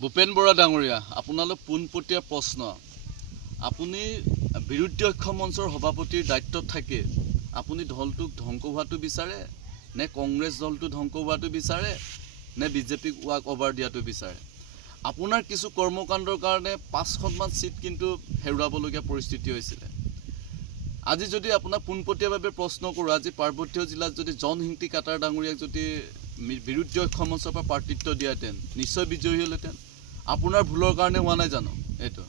ভূপেন বৰা ডাঙৰীয়া, আপোনালৈ পোনপটীয়া প্ৰশ্ন। আপুনি বিৰোধী ঐক্য মঞ্চৰ সভাপতিৰ দায়িত্বত থাকে আপুনি দলটোক ধ্বংস হোৱাটো বিচাৰে নে কংগ্ৰেছ দলটো ধ্বংস হোৱাটো বিচাৰে নে বিজেপিক ৱাক অভাৰ দিয়াটো বিচাৰে? আপোনাৰ কিছু কৰ্মকাণ্ডৰ কাৰণে 5খনমান সিট কিন্তু হেৰুৱাবলগীয়া পৰিস্থিতি হৈছিলে। আজি যদি আপোনাক পোনপটীয়াভাৱে প্ৰশ্ন কৰোঁ, আজি পাৰ্বত্য জিলাত যদি জন হিংতি কাটাৰ ডাঙৰীয়াক যদি বিৰোধী ঐক্য মঞ্চৰ পৰা প্ৰাৰ্থিত্ব দিয়াহেঁতেন নিশ্চয় বিজয়ী হ'লহেঁতেন। আপোনাৰ ভুলৰ কাৰণে হোৱা নাই জানো? এইটো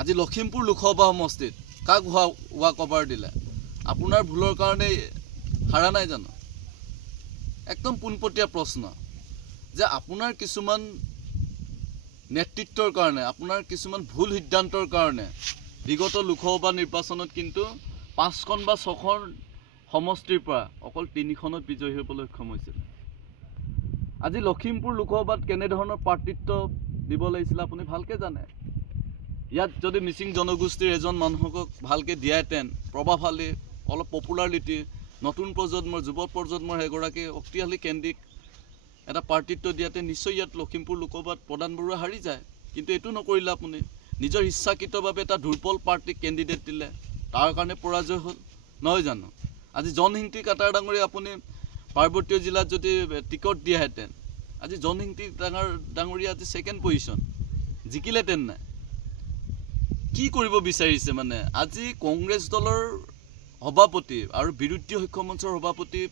আজি লখিমপুৰ লোকসভা সমষ্টিত কাক ৱাক অভাৰ দিলে? আপোনাৰ ভুলৰ কাৰণে হাৰা নাই জানো? একদম পোনপটীয়া প্ৰশ্ন যে আপোনাৰ কিছুমান নেতৃত্বৰ কাৰণে, আপোনাৰ কিছুমান ভুল সিদ্ধান্তৰ কাৰণে বিগত লোকসভা নিৰ্বাচনত কিন্তু 5খন বা 6খন সমষ্টিৰ পৰা অকল 3খনত বিজয়ী হ'বলৈ সক্ষম হৈছিল। আজি লখিমপুৰ লোকসভাত কেনেধৰণৰ প্ৰাৰ্থিত্ব দিব লাগিছিল আপুনি ভালকৈ জানে। ইয়াত যদি মিচিং জনগোষ্ঠীৰ এজন মানুহক ভালকৈ দিয়াহেঁতেন, প্ৰভাৱশালী, অলপ পপুলাৰিটি, নতুন প্ৰজন্মৰ, যুৱ প্ৰজন্মৰ এগৰাকী শক্তিশালী কেন্দ্ৰিক এটা প্ৰাৰ্থিত্ব দিয়াতে নিশ্চয় ইয়াত লখিমপুৰ লোকসভাত প্ৰধান বৰুৱা হাৰি যায়। কিন্তু এইটো নকৰিলে আপুনি। নিজৰ ইচ্ছাকৃতভাৱে এটা দুৰ্বল পাৰ্টিক কেণ্ডিডেট দিলে, তাৰ কাৰণে পৰাজয় হ'ল, নহয় জানো? আজি জন হিংতি কাটাৰ ডাঙৰীয়া আপুনি পাৰ্বত্য জিলাত যদি টিকট দিয়াহেঁতেন, আজি জন হিংতি ডাঙৰীয়া আজি 2nd পজিশ্যন জিকিলেহেঁতেন নাই। কি কৰিব বিচাৰিছে মানে? আজি কংগ্ৰেছ দলৰ সভাপতি আৰু বিৰোধী ঐক্য মঞ্চৰ সভাপতি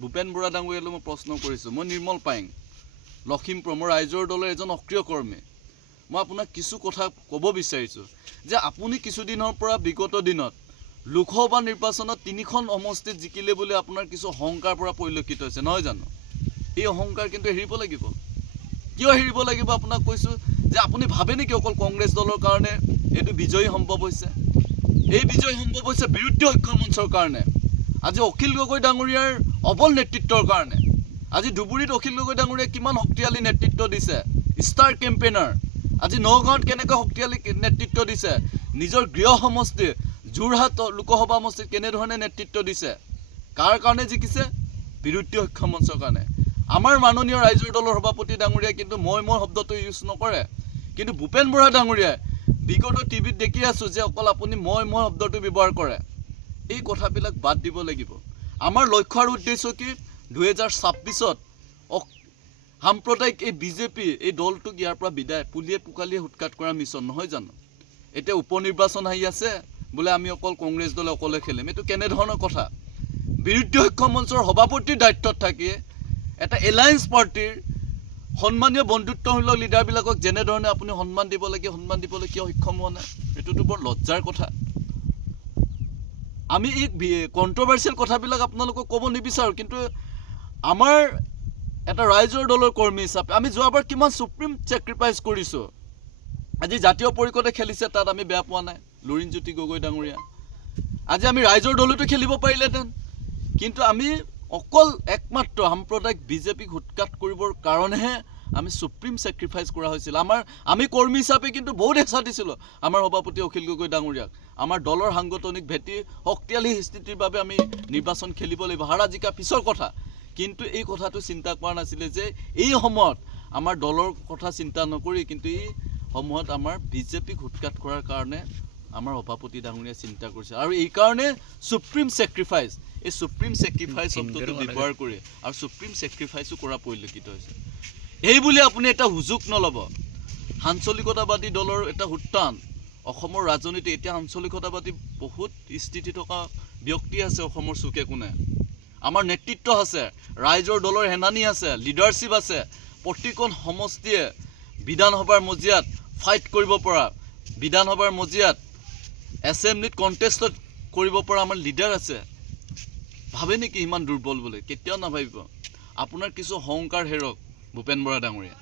ভূপেন বৰা ডাঙৰীয়ালৈ মই প্ৰশ্ন কৰিছোঁ। মই নিৰ্মল পাইং, লখিমপুৰ, মোৰ ৰাইজৰ দলৰ এজন সক্ৰিয় কৰ্মী। মই আপোনাক কিছু কথা ক'ব বিচাৰিছোঁ যে আপুনি কিছুদিনৰ পৰা বিগত দিনত লোকসভা নিৰ্বাচনত 3খন সমষ্টিত জিকিলে বুলি আপোনাৰ কিছু অহংকাৰ পৰা পৰিলক্ষিত হৈছে, নহয় জানো? এই অহংকাৰ কিন্তু এৰিব লাগিব। কিয় এৰিব লাগিব আপোনাক কৈছোঁ যে আপুনি ভাবে নেকি অকল কংগ্ৰেছ দলৰ কাৰণে এইটো বিজয়ী সম্ভৱ হৈছে? এই বিজয় সম্ভৱ হৈছে বিৰোধী ঐক্য মঞ্চৰ কাৰণে। আজি অখিল গগৈ ডাঙৰীয়াৰ অবল নেতৃত্বৰ কাৰণে। আজি ধুবুৰীত অখিল গগৈ ডাঙৰীয়াই কিমান শক্তিশালী নেতৃত্ব দিছে, ষ্টাৰ কেম্পেইনাৰ। আজি নগাঁৱত কেনেকৈ শক্তিশালী নেতৃত্ব দিছে, নিজৰ গৃহ সমষ্টি যোৰহাট লোকসভা সমষ্টিত কেনেধৰণে নেতৃত্ব দিছে। কাৰ কাৰণে জিকিছে? বিৰোধী ঐক্য মঞ্চৰ কাৰণে। আমাৰ মাননীয় ৰাইজৰ দলৰ সভাপতি ডাঙৰীয়াই কিন্তু মই শব্দটো ইউজ নকৰে, কিন্তু ভূপেন বৰা ডাঙৰীয়াই বিগত টিভিত দেখি আছোঁ যে অকল আপুনি মই শব্দটো ব্যৱহাৰ কৰে। এই কথাবিলাক বাদ দিব লাগিব। আমাৰ লক্ষ্য আৰু উদ্দেশ্য কি? 2026ত সাম্প্ৰদায়িক এই বিজেপি এই দলটোক ইয়াৰ পৰা বিদায় পুলিয়ে পুকালিয়ে উৎখাত কৰা মিছন, নহয় জানো? এতিয়া উপনিৰ্বাচন আহি আছে বোলে আমি অকল কংগ্ৰেছ দলে অকলে খেলিম। এইটো কেনেধৰণৰ কথা? বিৰোধী ঐক্য মঞ্চৰ সভাপতিৰ দায়িত্বত থাকি এটা এলায়েন্স পাৰ্টিৰ সন্মানীয় বন্ধুত্বমূলক লিডাৰবিলাকক যেনেধৰণে আপুনি সন্মান দিব লাগে, সন্মান দিবলৈ কিয় সক্ষম হোৱা নাই? এইটোতো বৰ লজ্জাৰ কথা। আমি এই কণ্ট্ৰভাৰ্চিয়েল কথাবিলাক আপোনালোকক ক'ব নিবিচাৰোঁ, কিন্তু আমাৰ এটা ৰাইজৰ দলৰ কৰ্মী হিচাপে আমি যোৱাবাৰ কিমান সুপ্ৰিম ছেক্ৰিফাইচ কৰিছোঁ। আজি জাতীয় পৰিষদে খেলিছে, তাত আমি বেয়া পোৱা নাই, লুৰিণজ্যোতি গগৈ ডাঙৰীয়া। আজি আমি ৰাইজৰ দলতো খেলিব পাৰিলেহেঁতেন, কিন্তু আমি অকল একমাত্ৰ সাম্প্ৰদায়িক বিজেপিক উৎখাত কৰিবৰ কাৰণেহে আমি সুপ্ৰিম ছেক্ৰিফাইচ কৰা হৈছিল। আমি কৰ্মী হিচাপে কিন্তু বহুত হেঁচা দিছিলোঁ আমাৰ সভাপতি অখিল গগৈ ডাঙৰীয়াক। আমাৰ দলৰ সাংগঠনিক ভেটি শক্তিশালী স্থিতিৰ বাবে আমি নিৰ্বাচন খেলিব লাগিব, হাৰা জিকা পিছৰ কথা। কিন্তু এই কথাটো চিন্তা কৰা নাছিলে যে এই সময়ত আমাৰ দলৰ কথা চিন্তা নকৰি কিন্তু এই সময়ত আমাৰ বিজেপিক উৎখাত কৰাৰ কাৰণে আমাৰ সভাপতি ডাঙৰীয়াই চিন্তা কৰিছে। আৰু এইকাৰণে সুপ্ৰিম ছেক্ৰিফাইচ, এই সুপ্ৰিম ছেক্ৰিফাইচ শব্দটো ব্যৱহাৰ কৰি আৰু সুপ্ৰিম ছেক্ৰিফাইচো কৰা পৰিলক্ষিত হৈছে। এই বুলি আপুনি এটা সুযোগ নল'ব। আঞ্চলিকতাবাদী দলৰ এটা উত্থান অসমৰ ৰাজনীতি, এতিয়া আঞ্চলিকতাবাদী বহুত স্থিতি থকা ব্যক্তি আছে অসমৰ চুকে কোণে। আমাৰ নেতৃত্ব আছে, ৰাইজৰ দলৰ সেনানী আছে, লিডাৰশ্বিপ আছে। প্ৰতিখন সমষ্টিয়ে বিধানসভাৰ মজিয়াত ফাইট কৰিব পৰা, বিধানসভাৰ মজিয়াত এছেম্বলিত কণ্টেষ্টত কৰিব পৰা আমাৰ লিডাৰ আছে। ভাবে নেকি ইমান দুৰ্বল বুলি? কেতিয়াও নাভাবিব। আপোনাৰ কিছু অহংকাৰ হেৰক ভূপেন বৰা ডাঙৰীয়া।